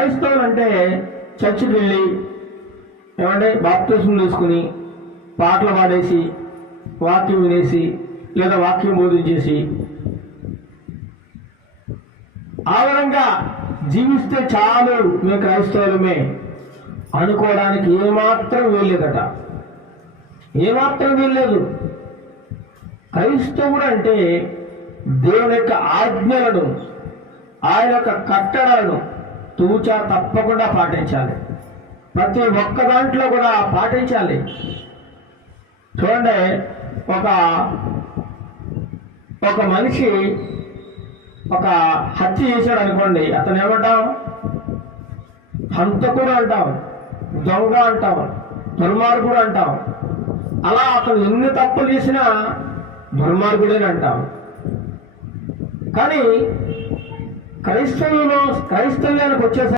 క్రైస్తవులు అంటే చర్చికి వెళ్ళి ఏమంటే బాప్తిస్మం తీసుకుని పాటలు పాడేసి వాక్యం వినేసి లేదా వాక్యం బోధించేసి ఆ విధంగా జీవిస్తే చాలు మేము క్రైస్తవులమే అనుకోవడానికి ఏమాత్రం వీల్లేదట. ఏమాత్రం వీల్లేదు. క్రైస్తవుడు అంటే దేవుని యొక్క ఆజ్ఞలను, ఆయన యొక్క కట్టడలను తూచా తప్పకుండా పాటించాలి. ప్రతి ఒక్క దాంట్లో కూడా పాటించాలి. చూడండి, ఒక మనిషి ఒక హత్య చేశాడు అనుకోండి, అతను ఏమంటాం? హంతకుడు అంటాం, దొంగ అంటాం, దుర్మార్గుడు అంటాం. అలా అతను ఎన్ని తప్పులు చేసినా దుర్మార్గుడని అంటాం. కానీ క్రైస్తవ్యానికి వచ్చేసరికి